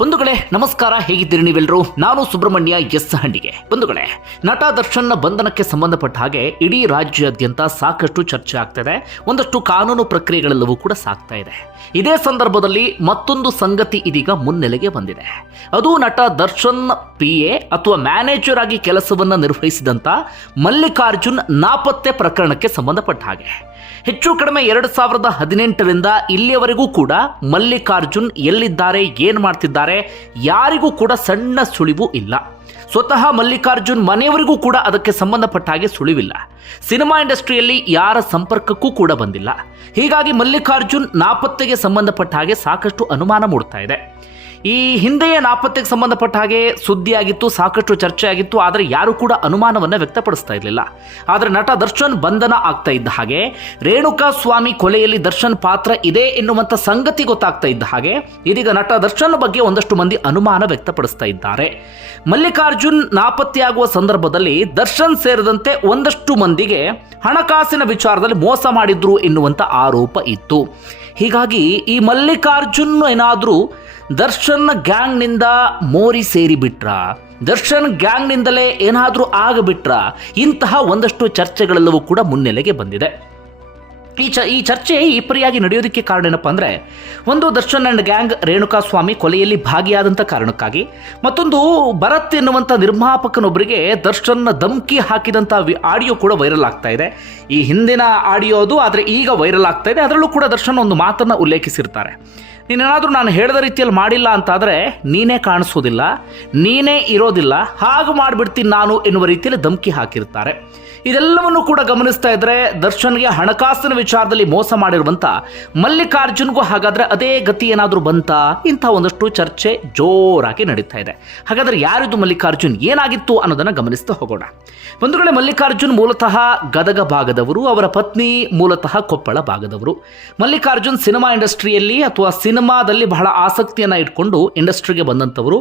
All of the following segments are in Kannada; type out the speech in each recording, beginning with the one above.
ಬಂಧುಗಳೇ, ನಮಸ್ಕಾರ, ಹೇಗಿದ್ದೀರಿ ನೀವೆಲ್ಲರೂ ನಾನು ಸುಬ್ರಹ್ಮಣ್ಯ ಎಸ್ ಹಂಡಿಗೆ ಬಂಧುಗಳೇ, ನಟ ದರ್ಶನ್ನ ಬಂಧನಕ್ಕೆ ಸಂಬಂಧಪಟ್ಟ ಹಾಗೆ ಇಡೀ ರಾಜ್ಯಾದ್ಯಂತ ಸಾಕಷ್ಟು ಚರ್ಚೆ ಆಗ್ತಿದೆ. ಒಂದಷ್ಟು ಕಾನೂನು ಪ್ರಕ್ರಿಯೆಗಳೆಲ್ಲವೂ ಕೂಡ ಸಾಗ್ತಾ ಇದೆ. ಇದೇ ಸಂದರ್ಭದಲ್ಲಿ ಮತ್ತೊಂದು ಸಂಗತಿ ಇದೀಗ ಮುನ್ನೆಲೆಗೆ ಬಂದಿದೆ. ಅದು ನಟ ದರ್ಶನ್ ಪಿ ಎ ಅಥವಾ ಮ್ಯಾನೇಜರ್ ಆಗಿ ಕೆಲಸವನ್ನ ನಿರ್ವಹಿಸಿದಂತ ಮಲ್ಲಿಕಾರ್ಜುನ್ ನಾಪತ್ತೆ ಪ್ರಕರಣಕ್ಕೆ ಸಂಬಂಧಪಟ್ಟ ಹಾಗೆ. ಹೆಚ್ಚು ಕಡಿಮೆ ಎರಡು ಸಾವಿರದ ಹದಿನೆಂಟರಿಂದ ಇಲ್ಲಿಯವರೆಗೂ ಕೂಡ ಮಲ್ಲಿಕಾರ್ಜುನ್ ಎಲ್ಲಿದ್ದಾರೆ, ಏನು ಮಾಡ್ತಿದ್ದಾರೆ, ಯಾರಿಗೂ ಕೂಡ ಸಣ್ಣ ಸುಳಿವು ಇಲ್ಲ. ಸ್ವತಃ ಮಲ್ಲಿಕಾರ್ಜುನ್ ಮನೆಯವರಿಗೂ ಕೂಡ ಅದಕ್ಕೆ ಸಂಬಂಧಪಟ್ಟ ಹಾಗೆ ಸುಳಿವಿಲ್ಲ. ಸಿನಿಮಾ ಇಂಡಸ್ಟ್ರಿಯಲ್ಲಿ ಯಾರ ಸಂಪರ್ಕಕ್ಕೂ ಕೂಡ ಬಂದಿಲ್ಲ. ಹೀಗಾಗಿ ಮಲ್ಲಿಕಾರ್ಜುನ್ ನಾಪತ್ತೆಗೆ ಸಂಬಂಧಪಟ್ಟ ಹಾಗೆ ಸಾಕಷ್ಟು ಅನುಮಾನ ಮೂಡ್ತಾ ಇದೆ. ಈ ಹಿಂದೆಯೇ ನಾಪತ್ತೆಗೆ ಸಂಬಂಧಪಟ್ಟ ಹಾಗೆ ಸುದ್ದಿ ಆಗಿತ್ತು ಸಾಕಷ್ಟು ಚರ್ಚೆ ಆಗಿತ್ತು ಆದರೆ ಯಾರು ಕೂಡ ಅನುಮಾನವನ್ನು ವ್ಯಕ್ತಪಡಿಸ್ತಾ ಇರಲಿಲ್ಲ. ಆದರೆ ನಟ ದರ್ಶನ್ ಬಂಧನ ಆಗ್ತಾ ಇದ್ದ ಹಾಗೆ, ರೇಣುಕಾ ಸ್ವಾಮಿ ಕೊಲೆಯಲ್ಲಿ ದರ್ಶನ್ ಪಾತ್ರ ಇದೆ ಎನ್ನುವಂಥ ಸಂಗತಿ ಗೊತ್ತಾಗ್ತಾ ಇದ್ದ ಹಾಗೆ, ಇದೀಗ ನಟ ದರ್ಶನ್ ಬಗ್ಗೆ ಒಂದಷ್ಟು ಮಂದಿ ಅನುಮಾನ ವ್ಯಕ್ತಪಡಿಸ್ತಾ ಇದ್ದಾರೆ. ಮಲ್ಲಿಕಾರ್ಜುನ್ ನಾಪತ್ತೆಯಾಗುವ ಸಂದರ್ಭದಲ್ಲಿ ದರ್ಶನ್ ಸೇರಿದಂತೆ ಒಂದಷ್ಟು ಮಂದಿಗೆ ಹಣಕಾಸಿನ ವಿಚಾರದಲ್ಲಿ ಮೋಸ ಮಾಡಿದ್ರು ಎನ್ನುವಂಥ ಆರೋಪ ಇತ್ತು. ಹೀಗಾಗಿ ಈ ಮಲ್ಲಿಕಾರ್ಜುನ್ ಏನಾದರೂ ದರ್ಶನ್ ಗ್ಯಾಂಗ್ನಿಂದ ಮೋರಿ ಸೇರಿಬಿಟ್ರ. ದರ್ಶನ್ ಗ್ಯಾಂಗ್ನಿಂದಲೇ ಏನಾದರೂ ಆಗಬಿಟ್ರ. ಇಂತಹ ಒಂದಷ್ಟು ಚರ್ಚೆಗಳೆಲ್ಲವೂ ಕೂಡ ಮುನ್ನೆಲೆಗೆ ಬಂದಿದೆ. ಈ ಚ, ಈ ಚರ್ಚೆ ಈ ಪರಿಯಾಗಿ ನಡೆಯೋದಕ್ಕೆ ಕಾರಣ ಏನಪ್ಪ ಅಂದರೆ, ಒಂದು ದರ್ಶನ್ ಆ್ಯಂಡ್ ಗ್ಯಾಂಗ್ ರೇಣುಕಾ ಸ್ವಾಮಿ ಕೊಲೆಯಲ್ಲಿ ಭಾಗಿಯಾದಂಥ ಕಾರಣಕ್ಕಾಗಿ, ಮತ್ತೊಂದು ಭರತ್ ಎನ್ನುವಂಥ ನಿರ್ಮಾಪಕನೊಬ್ಬರಿಗೆ ದರ್ಶನ್ನ ಧಮ್ಕಿ ಹಾಕಿದಂಥ ವಿ, ಆಡಿಯೋ ಕೂಡ ವೈರಲ್ ಆಗ್ತಾ ಇದೆ. ಈ ಹಿಂದಿನ ಆಡಿಯೋ ಅದು ಆದರೆ ಈಗ ವೈರಲ್ ಆಗ್ತಾ ಇದೆ. ಅದರಲ್ಲೂ ಕೂಡ ದರ್ಶನ್ ಒಂದು ಮಾತನ್ನು ಉಲ್ಲೇಖಿಸಿರ್ತಾರೆ. ನೀನೇನಾದರೂ ನಾನು ಹೇಳಿದ ರೀತಿಯಲ್ಲಿ ಮಾಡಿಲ್ಲ ಅಂತಾದರೆ ನೀನೇ ಕಾಣಿಸೋದಿಲ್ಲ, ನೀನೇ ಇರೋದಿಲ್ಲ, ಹಾಗೆ ಮಾಡಿಬಿಡ್ತೀನಿ ನಾನು ಎನ್ನುವ ರೀತಿಯಲ್ಲಿ ಧಮಕಿ ಹಾಕಿರ್ತಾರೆ. ಇದೆಲ್ಲವನ್ನು ಕೂಡ ಗಮನಿಸ್ತಾ ಇದ್ರೆ ದರ್ಶನ್ಗೆ ಹಣಕಾಸಿನ ವಿಚಾರದಲ್ಲಿ ಮೋಸ ಮಾಡಿರುವಂತ ಮಲ್ಲಿಕಾರ್ಜುನ್ಗೂ ಹಾಗಾದ್ರೆ ಅದೇ ಗತಿ ಏನಾದರೂ ಬಂತ? ಇಂಥ ಒಂದಷ್ಟು ಚರ್ಚೆ ಜೋರಾಗಿ ನಡೀತಾ ಇದೆ. ಹಾಗಾದ್ರೆ ಯಾರಿದು ಮಲ್ಲಿಕಾರ್ಜುನ್? ಏನಾಗಿತ್ತು ಅನ್ನೋದನ್ನ ಗಮನಿಸ್ತಾ ಹೋಗೋಣ. ಒಂದು ಕಡೆ ಮಲ್ಲಿಕಾರ್ಜುನ್ ಮೂಲತಃ ಗದಗ ಭಾಗದವರು, ಅವರ ಪತ್ನಿ ಮೂಲತಃ ಕೊಪ್ಪಳ ಭಾಗದವರು. ಮಲ್ಲಿಕಾರ್ಜುನ್ ಸಿನಿಮಾ ಇಂಡಸ್ಟ್ರಿಯಲ್ಲಿ ಅಥವಾ ಸಿನಿಮಾದಲ್ಲಿ ಬಹಳ ಆಸಕ್ತಿಯನ್ನು ಇಟ್ಕೊಂಡು ಇಂಡಸ್ಟ್ರಿಗೆ ಬಂದಂಥವರು.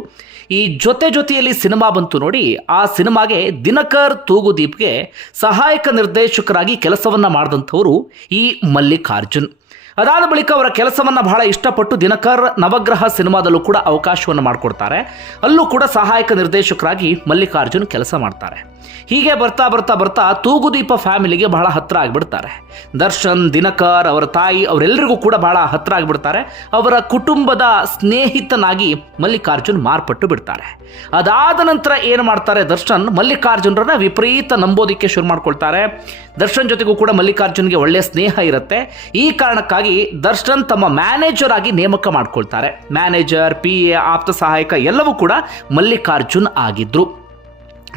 ಈ ಜೊತೆ ಜೊತೆಯಲ್ಲಿ ಸಿನಿಮಾ ಬಂತು ನೋಡಿ, ಆ ಸಿನಿಮಾಗೆ ದಿನಕರ್ ತೂಗುದೀಪ್ಗೆ ಸಹಾಯಕ ನಿರ್ದೇಶಕರಾಗಿ ಕೆಲಸವನ್ನು ಮಾಡಿದಂಥವರು ಈ ಮಲ್ಲಿಕಾರ್ಜುನ್. ಅದಾದ ಬಳಿಕ ಅವರ ಕೆಲಸವನ್ನು ಬಹಳ ಇಷ್ಟಪಟ್ಟು ದಿನಕರ್ ನವಗ್ರಹ ಸಿನಿಮಾದಲ್ಲೂ ಕೂಡ ಅವಕಾಶವನ್ನು ಮಾಡಿಕೊಡ್ತಾರೆ. ಅಲ್ಲೂ ಕೂಡ ಸಹಾಯಕ ನಿರ್ದೇಶಕರಾಗಿ ಮಲ್ಲಿಕಾರ್ಜುನ್ ಕೆಲಸ ಮಾಡ್ತಾರೆ. ಹೀಗೆ ಬರ್ತಾ ಬರ್ತಾ ಬರ್ತಾ ತೂಗುದೀಪ ಫ್ಯಾಮಿಲಿಗೆ ಬಹಳ ಹತ್ರ ಆಗಿಬಿಡ್ತಾರೆ. ದರ್ಶನ್, ದಿನಕರ್, ಅವರ ತಾಯಿ ಅವರೆಲ್ಲರಿಗೂ ಕೂಡ ಬಹಳ ಹತ್ರ ಆಗಿಬಿಡ್ತಾರೆ. ಅವರ ಕುಟುಂಬದ ಸ್ನೇಹಿತನಾಗಿ ಮಲ್ಲಿಕಾರ್ಜುನ್ ಮಾರ್ಪಟ್ಟು ಬಿಡ್ತಾರೆ. ಅದಾದ ನಂತರ ಏನು ಮಾಡ್ತಾರೆ ದರ್ಶನ್? ಮಲ್ಲಿಕಾರ್ಜುನರನ್ನ ವಿಪರೀತ ನಂಬೋದಿಕ್ಕೆ ಶುರು ಮಾಡ್ಕೊಳ್ತಾರೆ. ದರ್ಶನ್ ಜೊತೆಗೂ ಕೂಡ ಮಲ್ಲಿಕಾರ್ಜುನ್ಗೆ ಒಳ್ಳೆಯ ಸ್ನೇಹ ಇರುತ್ತೆ. ಈ ಕಾರಣಕ್ಕಾಗಿ ದರ್ಶನ್ ತಮ್ಮ ಮ್ಯಾನೇಜರ್ ಆಗಿ ನೇಮಕ ಮಾಡ್ಕೊಳ್ತಾರೆ. ಮ್ಯಾನೇಜರ್, ಪಿ ಎ, ಆಪ್ತ ಸಹಾಯಕ ಎಲ್ಲವೂ ಕೂಡ ಮಲ್ಲಿಕಾರ್ಜುನ್ ಆಗಿದ್ರು.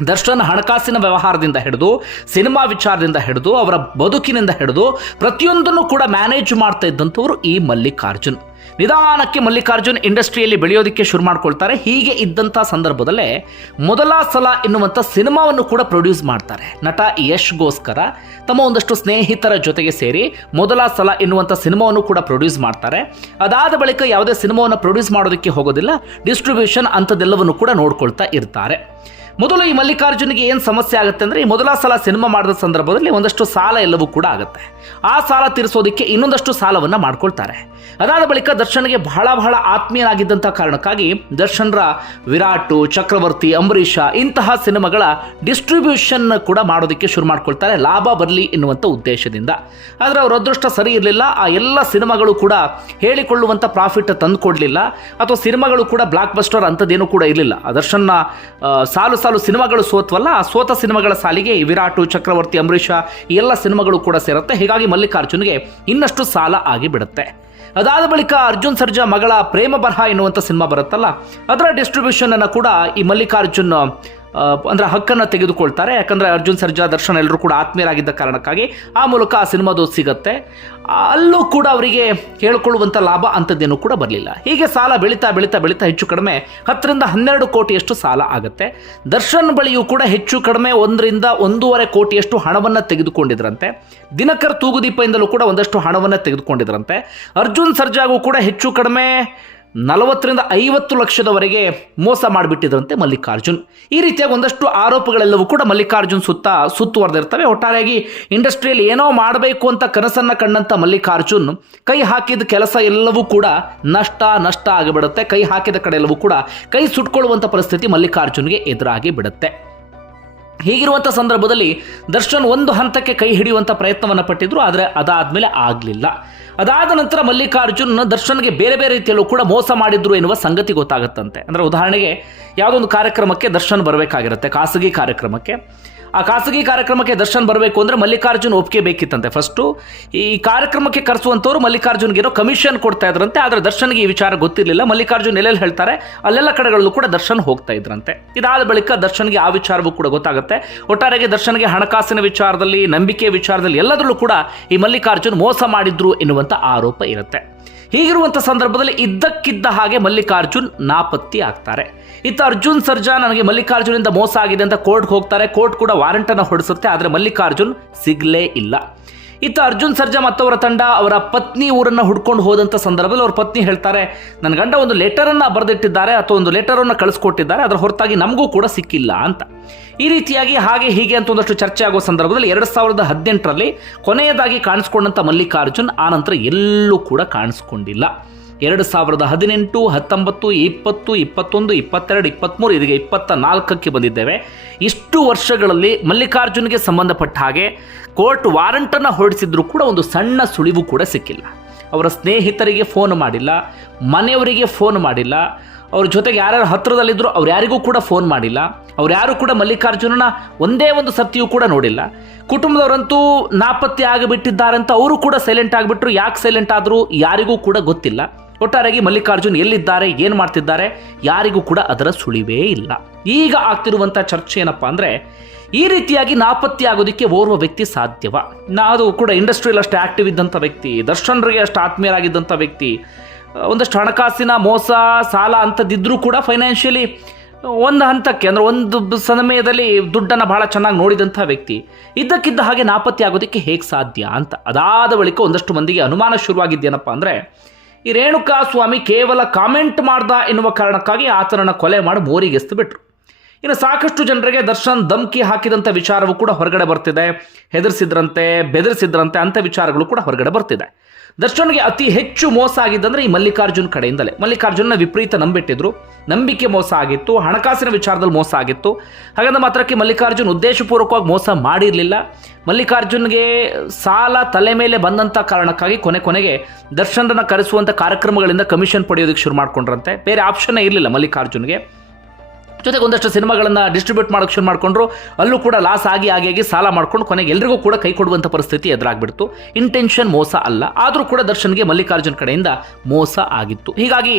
ದರ್ಶನ್ ಹಣಕಾಸಿನ ವ್ಯವಹಾರದಿಂದ ಹಿಡಿದು, ಸಿನಿಮಾ ವಿಚಾರದಿಂದ ಹಿಡಿದು, ಅವರ ಬದುಕಿನಿಂದ ಹಿಡಿದು, ಪ್ರತಿಯೊಂದನ್ನು ಕೂಡ ಮ್ಯಾನೇಜ್ ಮಾಡ್ತಾ ಇದ್ದಂಥವರು ಈ ಮಲ್ಲಿಕಾರ್ಜುನ್. ನಿಧಾನಕ್ಕೆ ಮಲ್ಲಿಕಾರ್ಜುನ್ ಇಂಡಸ್ಟ್ರಿಯಲ್ಲಿ ಬೆಳೆಯೋದಕ್ಕೆ ಶುರು ಮಾಡ್ಕೊಳ್ತಾರೆ. ಹೀಗೆ ಇದ್ದಂಥ ಸಂದರ್ಭದಲ್ಲೇ ಮೊದಲ ಸಲ ಎನ್ನುವಂಥ ಸಿನಿಮಾವನ್ನು ಕೂಡ ಪ್ರೊಡ್ಯೂಸ್ ಮಾಡ್ತಾರೆ. ನಟ ಯಶ್ಗೋಸ್ಕರ ತಮ್ಮ ಒಂದಷ್ಟು ಸ್ನೇಹಿತರ ಜೊತೆಗೆ ಸೇರಿ ಮೊದಲ ಸಲ ಎನ್ನುವಂಥ ಸಿನಿಮಾವನ್ನು ಕೂಡ ಪ್ರೊಡ್ಯೂಸ್ ಮಾಡ್ತಾರೆ. ಅದಾದ ಬಳಿಕ ಯಾವುದೇ ಸಿನಿಮಾವನ್ನು ಪ್ರೊಡ್ಯೂಸ್ ಮಾಡೋದಕ್ಕೆ ಹೋಗೋದಿಲ್ಲ ಡಿಸ್ಟ್ರಿಬ್ಯೂಷನ್ ಅಂಥದ್ದೆಲ್ಲವನ್ನು ಕೂಡ ನೋಡ್ಕೊಳ್ತಾ ಇರ್ತಾರೆ. ಮೊದಲು ಈ ಮಲ್ಲಿಕಾರ್ಜುನಿಗೆ ಏನು ಸಮಸ್ಯೆ ಆಗುತ್ತೆ ಅಂದರೆ ಈ ಮೊದಲ ಸಲ ಸಿನಿಮಾ ಮಾಡಿದ ಸಂದರ್ಭದಲ್ಲಿ ಒಂದಷ್ಟು ಸಾಲ ಎಲ್ಲವೂ ಕೂಡ ಆಗುತ್ತೆ. ಆ ಸಾಲ ತೀರಿಸೋದಕ್ಕೆ ಇನ್ನೊಂದಷ್ಟು ಸಾಲವನ್ನು ಮಾಡ್ಕೊಳ್ತಾರೆ. ಅದಾದ ಬಳಿಕ ದರ್ಶನ್ಗೆ ಬಹಳ ಬಹಳ ಆತ್ಮೀಯನಾಗಿದ್ದಂಥ ಕಾರಣಕ್ಕಾಗಿ ದರ್ಶನ್ರ ವಿರಾಟು, ಚಕ್ರವರ್ತಿ, ಅಂಬರೀಷ ಇಂತಹ ಸಿನಿಮಾಗಳ ಡಿಸ್ಟ್ರಿಬ್ಯೂಷನ್ ಕೂಡ ಮಾಡೋದಕ್ಕೆ ಶುರು ಮಾಡ್ಕೊಳ್ತಾರೆ ಲಾಭ ಬರಲಿ ಎನ್ನುವಂಥ ಉದ್ದೇಶದಿಂದ. ಆದರೆ ಅವರ ಅದೃಷ್ಟ ಸರಿ ಇರಲಿಲ್ಲ. ಆ ಎಲ್ಲ ಸಿನಿಮಾಗಳು ಕೂಡ ಹೇಳಿಕೊಳ್ಳುವಂಥ ಪ್ರಾಫಿಟ್ ತಂದುಕೊಡ್ಲಿಲ್ಲ. ಅಥವಾ ಸಿನಿಮಾಗಳು ಕೂಡ ಬ್ಲಾಕ್ ಬಸ್ಟರ್ ಅಂಥದ್ದೇನೂ ಕೂಡ ಇರಲಿಲ್ಲ. ದರ್ಶನ್ನ ಸಾಲು ಸಾಲು ಸಿನಿಮಾಗಳು ಸೋತ್ವಲ್ಲ, ಆ ಸೋತ ಸಿನಿಮಾಗಳ ಸಾಲಿಗೆ ವಿರಾಟು, ಚಕ್ರವರ್ತಿ, ಅಂಬರೀಷ ಈ ಎಲ್ಲ ಸಿನಿಮಾಗಳು ಕೂಡ ಸೇರುತ್ತೆ. ಹೀಗಾಗಿ ಮಲ್ಲಿಕಾರ್ಜುನ್ಗೆ ಇನ್ನಷ್ಟು ಸಾಲ ಆಗಿ ಬಿಡುತ್ತೆ ಅದಾದ ಬಳಿಕ ಅರ್ಜುನ್ ಸರ್ಜಾ ಮಗಳ ಪ್ರೇಮ ಬರಹ ಎನ್ನುವಂಥ ಸಿನಿಮಾ ಬರುತ್ತಲ್ಲ, ಅದರ ಡಿಸ್ಟ್ರಿಬ್ಯೂಷನ್ ಅನ್ನು ಕೂಡ ಈ ಮಲ್ಲಿಕಾರ್ಜುನ್ ಅಂದ್ರೆ ಹಕ್ಕನ್ನು ತೆಗೆದುಕೊಳ್ತಾರೆ. ಯಾಕಂದ್ರೆ ಅರ್ಜುನ್ ಸರ್ಜಾ ದರ್ಶನ್ ಎಲ್ಲರೂ ಕೂಡ ಆತ್ಮೀಯರಾಗಿದ್ದ ಕಾರಣಕ್ಕಾಗಿ ಆ ಮೂಲಕ ಆ ಸಿನಿಮಾದು ಸಿಗತ್ತೆ. ಅಲ್ಲೂ ಕೂಡ ಅವರಿಗೆ ಹೇಳ್ಕೊಳ್ಳುವಂಥ ಲಾಭ ಅಂಥದ್ದೇನು ಕೂಡ ಬರಲಿಲ್ಲ. ಹೀಗೆ ಸಾಲ ಬೆಳೀತಾ ಬೆಳೀತಾ ಬೆಳೀತಾ ಹೆಚ್ಚು ಕಡಿಮೆ ಹತ್ತರಿಂದ ಹನ್ನೆರಡು ಕೋಟಿಯಷ್ಟು ಸಾಲ ಆಗುತ್ತೆ. ದರ್ಶನ್ ಬಳಿಯೂ ಕೂಡ ಹೆಚ್ಚು ಕಡಿಮೆ ಒಂದರಿಂದ ಒಂದೂವರೆ ಕೋಟಿಯಷ್ಟು ಹಣವನ್ನು ತೆಗೆದುಕೊಂಡಿದ್ರಂತೆ. ದಿನಕರ್ ತೂಗುದೀಪದಿಂದಲೂ ಕೂಡ ಒಂದಷ್ಟು ಹಣವನ್ನು ತೆಗೆದುಕೊಂಡಿದ್ರಂತೆ. ಅರ್ಜುನ್ ಸರ್ಜಾಗೂ ಕೂಡ ಹೆಚ್ಚು ಕಡಿಮೆ ನಲವತ್ತರಿಂದ ಐವತ್ತು ಲಕ್ಷದವರೆಗೆ ಮೋಸ ಮಾಡಿಬಿಟ್ಟಿದ್ರಂತೆ ಮಲ್ಲಿಕಾರ್ಜುನ್. ಈ ರೀತಿಯಾಗಿ ಒಂದಷ್ಟು ಆರೋಪಗಳೆಲ್ಲವೂ ಕೂಡ ಮಲ್ಲಿಕಾರ್ಜುನ್ ಸುತ್ತ ಸುತ್ತುವರೆದಿರ್ತವೆ. ಒಟ್ಟಾರೆಯಾಗಿ ಇಂಡಸ್ಟ್ರಿಯಲ್ಲಿ ಏನೋ ಮಾಡಬೇಕು ಅಂತ ಕನಸನ್ನು ಕಂಡಂಥ ಮಲ್ಲಿಕಾರ್ಜುನ್ ಕೈ ಹಾಕಿದ ಕೆಲಸ ಎಲ್ಲವೂ ಕೂಡ ನಷ್ಟ ನಷ್ಟ ಆಗಿಬಿಡುತ್ತೆ. ಕೈ ಹಾಕಿದ ಕಡೆ ಎಲ್ಲವೂ ಕೂಡ ಕೈ ಸುಟ್ಕೊಳ್ಳುವಂಥ ಪರಿಸ್ಥಿತಿ ಮಲ್ಲಿಕಾರ್ಜುನ್ಗೆ ಎದುರಾಗಿ ಬಿಡುತ್ತೆ. ಹೀಗಿರುವಂಥ ಸಂದರ್ಭದಲ್ಲಿ ದರ್ಶನ್ ಒಂದು ಹಂತಕ್ಕೆ ಕೈ ಹಿಡಿಯುವಂಥ ಪ್ರಯತ್ನವನ್ನು ಪಟ್ಟಿದ್ರು, ಆದರೆ ಅದಾದಮೇಲೆ ಆಗಲಿಲ್ಲ. ಅದಾದ ನಂತರ ಮಲ್ಲಿಕಾರ್ಜುನ್ ದರ್ಶನ್ಗೆ ಬೇರೆ ಬೇರೆ ರೀತಿಯಲ್ಲೂ ಕೂಡ ಮೋಸ ಮಾಡಿದ್ರು ಎನ್ನುವ ಸಂಗತಿ ಗೊತ್ತಾಗುತ್ತಂತೆ. ಅಂದರೆ ಉದಾಹರಣೆಗೆ ಯಾವುದೊಂದು ಕಾರ್ಯಕ್ರಮಕ್ಕೆ ದರ್ಶನ್ ಬರಬೇಕಾಗಿರುತ್ತೆ, ಖಾಸಗಿ ಕಾರ್ಯಕ್ರಮಕ್ಕೆ. ಆ ಖಾಸಗಿ ಕಾರ್ಯಕ್ರಮಕ್ಕೆ ದರ್ಶನ್ ಬರಬೇಕು ಅಂದರೆ ಮಲ್ಲಿಕಾರ್ಜುನ್ ಒಪ್ಪಿಗೆ ಬೇಕಿತ್ತಂತೆ. ಫಸ್ಟು ಈ ಕಾರ್ಯಕ್ರಮಕ್ಕೆ ಕರೆಸುವಂಥವ್ರು ಮಲ್ಲಿಕಾರ್ಜುನ್ಗೆ ಏನೋ ಕಮಿಷನ್ ಕೊಡ್ತಾ ಇದ್ರಂತೆ, ಆದರೆ ದರ್ಶನ್ಗೆ ಈ ವಿಚಾರ ಗೊತ್ತಿರಲಿಲ್ಲ. ಮಲ್ಲಿಕಾರ್ಜುನ್ ಎಲ್ಲೆಲ್ಲಿ ಹೇಳ್ತಾರೆ? ಅಲ್ಲೆಲ್ಲ ಕಡೆಗಳಲ್ಲೂ ಕೂಡ ದರ್ಶನ್ ಹೋಗ್ತಾ ಇದ್ರಂತೆ. ಇದಾದ ಬಳಿಕ ದರ್ಶನ್ಗೆ ಆ ವಿಚಾರವೂ ಕೂಡ ಗೊತ್ತಾಗುತ್ತೆ. ಒಟ್ಟಾರೆಗೆ ದರ್ಶನ್ಗೆ ಹಣಕಾಸಿನ ವಿಚಾರದಲ್ಲಿ ನಂಬಿಕೆ ವಿಚಾರದಲ್ಲಿ ಎಲ್ಲದರಲ್ಲೂ ಕೂಡ ಈ ಮಲ್ಲಿಕಾರ್ಜುನ್ ಮೋಸ ಮಾಡಿದ್ರು ಎನ್ನುವಂಥ ಆರೋಪ ಇರುತ್ತೆ. ಹೀಗಿರುವಂಥ ಸಂದರ್ಭದಲ್ಲಿ ಇದ್ದಕ್ಕಿದ್ದ ಹಾಗೆ ಮಲ್ಲಿಕಾರ್ಜುನ್ ನಾಪತ್ತಿ ಆಗ್ತಾರೆ. ಇತ್ತ ಅರ್ಜುನ್ ಸರ್ಜಾ ನನಗೆ ಮಲ್ಲಿಕಾರ್ಜುನಿಂದ ಮೋಸ ಆಗಿದೆ ಅಂತ ಕೋರ್ಟ್ಗೆ ಹೋಗ್ತಾರೆ. ಕೋರ್ಟ್ ಕೂಡ ವಾರಂಟನ್ನು ಹೊಡಿಸುತ್ತೆ, ಆದರೆ ಮಲ್ಲಿಕಾರ್ಜುನ್ ಸಿಗಲೇ ಇಲ್ಲ. ಇತ್ತ ಅರ್ಜುನ್ ಸರ್ಜಾ ಮತ್ತವರ ತಂಡ ಅವರ ಪತ್ನಿ ಊರನ್ನು ಹುಡ್ಕೊಂಡು ಹೋದಂಥ ಸಂದರ್ಭದಲ್ಲಿ ಅವ್ರ ಪತ್ನಿ ಹೇಳ್ತಾರೆ ನನ್ನ ಗಂಡ ಒಂದು ಲೆಟರನ್ನು ಬರೆದಿಟ್ಟಿದ್ದಾರೆ ಅಥವಾ ಒಂದು ಲೆಟರನ್ನು ಕಳಿಸ್ಕೊಟ್ಟಿದ್ದಾರೆ, ಅದರ ಹೊರತಾಗಿ ನಮಗೂ ಕೂಡ ಸಿಕ್ಕಿಲ್ಲ ಅಂತ. ಈ ರೀತಿಯಾಗಿ ಹಾಗೆ ಹೀಗೆ ಅಂತ ಒಂದಷ್ಟು ಚರ್ಚೆ ಆಗುವ ಸಂದರ್ಭದಲ್ಲಿ ಎರಡು ಸಾವಿರದ ಹದಿನೆಂಟರಲ್ಲಿ ಕೊನೆಯದಾಗಿ ಕಾಣಿಸ್ಕೊಂಡಂಥ ಮಲ್ಲಿಕಾರ್ಜುನ್ ಆನಂತರ ಎಲ್ಲೂ ಕೂಡ ಕಾಣಿಸ್ಕೊಂಡಿಲ್ಲ. ಎರಡು ಸಾವಿರದ ಹದಿನೆಂಟು, ಹತ್ತೊಂಬತ್ತು, ಇಪ್ಪತ್ತು, ಇಪ್ಪತ್ತೊಂದು, ಇಪ್ಪತ್ತೆರಡು, ಇಪ್ಪತ್ತ್ಮೂರು, ಇದೀಗ ಇಪ್ಪತ್ತ ನಾಲ್ಕಕ್ಕೆ ಬಂದಿದ್ದೇವೆ. ಇಷ್ಟು ವರ್ಷಗಳಲ್ಲಿ ಮಲ್ಲಿಕಾರ್ಜುನ್ಗೆ ಸಂಬಂಧಪಟ್ಟ ಹಾಗೆ ಕೋರ್ಟ್ ವಾರಂಟನ್ನು ಹೊರಡಿಸಿದ್ರು ಕೂಡ ಒಂದು ಸಣ್ಣ ಸುಳಿವು ಕೂಡ ಸಿಕ್ಕಿಲ್ಲ. ಅವರ ಸ್ನೇಹಿತರಿಗೆ ಫೋನ್ ಮಾಡಿಲ್ಲ, ಮನೆಯವರಿಗೆ ಫೋನ್ ಮಾಡಿಲ್ಲ, ಅವ್ರ ಜೊತೆಗೆ ಯಾರ್ಯಾರು ಹತ್ತಿರದಲ್ಲಿದ್ದರೂ ಅವ್ರು ಯಾರಿಗೂ ಕೂಡ ಫೋನ್ ಮಾಡಿಲ್ಲ, ಅವ್ರು ಯಾರೂ ಕೂಡ ಮಲ್ಲಿಕಾರ್ಜುನನ ಒಂದೇ ಒಂದು ಸತಿಯೂ ಕೂಡ ನೋಡಿಲ್ಲ. ಕುಟುಂಬದವರಂತೂ ನಾಪತ್ತೆ ಆಗಿಬಿಟ್ಟಿದ್ದಾರೆ ಅಂತ ಅವರು ಕೂಡ ಸೈಲೆಂಟ್ ಆಗಿಬಿಟ್ರು. ಯಾಕೆ ಸೈಲೆಂಟ್ ಆದರೂ ಯಾರಿಗೂ ಕೂಡ ಗೊತ್ತಿಲ್ಲ. ಒಟ್ಟಾರೆಯಾಗಿ ಮಲ್ಲಿಕಾರ್ಜುನ್ ಎಲ್ಲಿದ್ದಾರೆ, ಏನು ಮಾಡ್ತಿದ್ದಾರೆ, ಯಾರಿಗೂ ಕೂಡ ಅದರ ಸುಳಿವೇ ಇಲ್ಲ. ಈಗ ಆಗ್ತಿರುವಂಥ ಚರ್ಚೆ ಏನಪ್ಪ ಅಂದರೆ, ಈ ರೀತಿಯಾಗಿ ನಾಪತ್ತೆ ಆಗೋದಕ್ಕೆ ಓರ್ವ ವ್ಯಕ್ತಿ ಸಾಧ್ಯವ. ನಾವು ಕೂಡ ಇಂಡಸ್ಟ್ರಿಯಲ್ಲಿ ಅಷ್ಟು ಆಕ್ಟಿವ್ ಇದ್ದಂಥ ವ್ಯಕ್ತಿ, ದರ್ಶನರಿಗೆ ಅಷ್ಟು ಆತ್ಮೀಯರಾಗಿದ್ದಂಥ ವ್ಯಕ್ತಿ. ಒಂದಷ್ಟು ಹಣಕಾಸಿನ ಮೋಸ, ಸಾಲ ಅಂಥದ್ದಿದ್ರೂ ಕೂಡ ಫೈನಾನ್ಷಿಯಲಿ ಒಂದು ಹಂತಕ್ಕೆ, ಅಂದರೆ ಒಂದು ಸಮಯದಲ್ಲಿ ದುಡ್ಡನ್ನು ಭಾಳ ಚೆನ್ನಾಗಿ ನೋಡಿದಂಥ ವ್ಯಕ್ತಿ. ಇದ್ದಕ್ಕಿದ್ದ ಹಾಗೆ ನಾಪತ್ತೆ ಆಗೋದಕ್ಕೆ ಹೇಗೆ ಸಾಧ್ಯ ಅಂತ. ಅದಾದ ಬಳಿಕ ಒಂದಷ್ಟು ಮಂದಿಗೆ ಅನುಮಾನ ಶುರುವಾಗಿದ್ದೇನಪ್ಪ ಅಂದರೆ ಈ ರೇಣುಕಾ ಸ್ವಾಮಿ ಕೇವಲ ಕಾಮೆಂಟ್ ಮಾಡ್ದ ಎನ್ನುವ ಕಾರಣಕ್ಕಾಗಿ ಆತನನ್ನು ಕೊಲೆ ಮಾಡಿ ಬೋರಿಗೆಸ್ತು ಬಿಟ್ರು. ಇನ್ನು ಸಾಕಷ್ಟು ಜನರಿಗೆ ದರ್ಶನ್ ಧಮ್ಕಿ ಹಾಕಿದಂಥ ವಿಚಾರವೂ ಕೂಡ ಹೊರಗಡೆ ಬರ್ತಿದೆ. ಹೆದರ್ಸಿದ್ರಂತೆ, ಬೆದರಿಸಿದ್ರಂತೆ ಅಂಥ ವಿಚಾರಗಳು ಕೂಡ ಹೊರಗಡೆ ಬರ್ತಿದೆ. ದರ್ಶನ್ಗೆ ಅತಿ ಹೆಚ್ಚು ಮೋಸ ಆಗಿದ್ದಂದ್ರೆ ಈ ಮಲ್ಲಿಕಾರ್ಜುನ್ ಕಡೆಯಿಂದಲೇ. ಮಲ್ಲಿಕಾರ್ಜುನ್ನ ವಿಪರೀತ ನಂಬಿಟ್ಟಿದ್ರು. ನಂಬಿಕೆ ಮೋಸ ಆಗಿತ್ತು, ಹಣಕಾಸಿನ ವಿಚಾರದಲ್ಲಿ ಮೋಸ ಆಗಿತ್ತು. ಹಾಗಂದ ಮಾತ್ರಕ್ಕೆ ಮಲ್ಲಿಕಾರ್ಜುನ್ ಉದ್ದೇಶಪೂರ್ವಕವಾಗಿ ಮೋಸ ಮಾಡಿರಲಿಲ್ಲ. ಮಲ್ಲಿಕಾರ್ಜುನ್ಗೆ ಸಾಲ ತಲೆ ಮೇಲೆ ಬಂದಂಥ ಕಾರಣಕ್ಕಾಗಿ ಕೊನೆ ಕೊನೆಗೆ ದರ್ಶನರನ್ನ ಕರೆಸುವಂಥ ಕಾರ್ಯಕ್ರಮಗಳಿಂದ ಕಮಿಷನ್ ಪಡೆಯೋದಕ್ಕೆ ಶುರು ಮಾಡಿಕೊಂಡ್ರಂತೆ. ಬೇರೆ ಆಪ್ಷನ್ನೇ ಇರಲಿಲ್ಲ ಮಲ್ಲಿಕಾರ್ಜುನ್ಗೆ. ಜೊತೆಗೆ ಒಂದಷ್ಟು ಸಿನಿಮಾಗಳನ್ನು ಡಿಸ್ಟ್ರಿಬ್ಯೂಟ್ ಮಾಡೋಕ್ಕೆ ಶುರು ಮಾಡಿಕೊಂಡ್ರು, ಅಲ್ಲೂ ಕೂಡ ಲಾಸ್ ಆಗಿ ಆಗಿ ಆಗಿ ಸಾಲ ಮಾಡ್ಕೊಂಡು ಕೊನೆಗೆ ಎಲ್ರಿಗೂ ಕೂಡ ಕೈ ಕೊಡುವಂಥ ಪರಿಸ್ಥಿತಿ ಎದುರಾಗ್ಬಿಡ್ತು. ಇಂಟೆನ್ಷನ್ ಮೋಸ ಅಲ್ಲ, ಆದರೂ ಕೂಡ ದರ್ಶನ್ಗೆ ಮಲ್ಲಿಕಾರ್ಜುನ್ ಕಡೆಯಿಂದ ಮೋಸ ಆಗಿತ್ತು. ಹೀಗಾಗಿ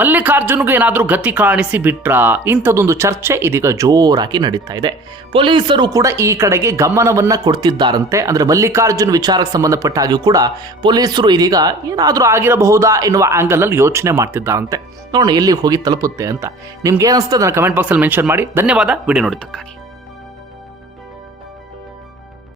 ಮಲ್ಲಿಕಾರ್ಜುನ್ಗೂ ಏನಾದರೂ ಗತಿ ಕಾಣಿಸಿ ಬಿಟ್ರ, ಇಂಥದ್ದೊಂದು ಚರ್ಚೆ ಇದೀಗ ಜೋರಾಗಿ ನಡೀತಾ ಇದೆ. ಪೊಲೀಸರು ಕೂಡ ಈ ಕಡೆಗೆ ಗಮನವನ್ನ ಕೊಡ್ತಿದ್ದಾರಂತೆ. ಅಂದ್ರೆ ಮಲ್ಲಿಕಾರ್ಜುನ್ ವಿಚಾರಕ್ಕೆ ಸಂಬಂಧಪಟ್ಟ ಹಾಗೆ ಕೂಡ ಪೊಲೀಸರು ಇದೀಗ ಏನಾದರೂ ಆಗಿರಬಹುದಾ ಎನ್ನುವ ಆಂಗಲ್ ಅಲ್ಲಿ ಯೋಚನೆ ಮಾಡ್ತಿದ್ದಾರಂತೆ. ನೋಡೋಣ ಎಲ್ಲಿಗೆ ಹೋಗಿ ತಲುಪುತ್ತೆ ಅಂತ. ನಿಮ್ಗೆ ಏನಿಸ್ತದೆ ಕಮೆಂಟ್ ಬಾಕ್ಸಲ್ಲಿ ಮೆನ್ಷನ್ ಮಾಡಿ ಧನ್ಯವಾದ. ವಿಡಿಯೋ ನೋಡಿದ್ದಕ್ಕಾಗಿ.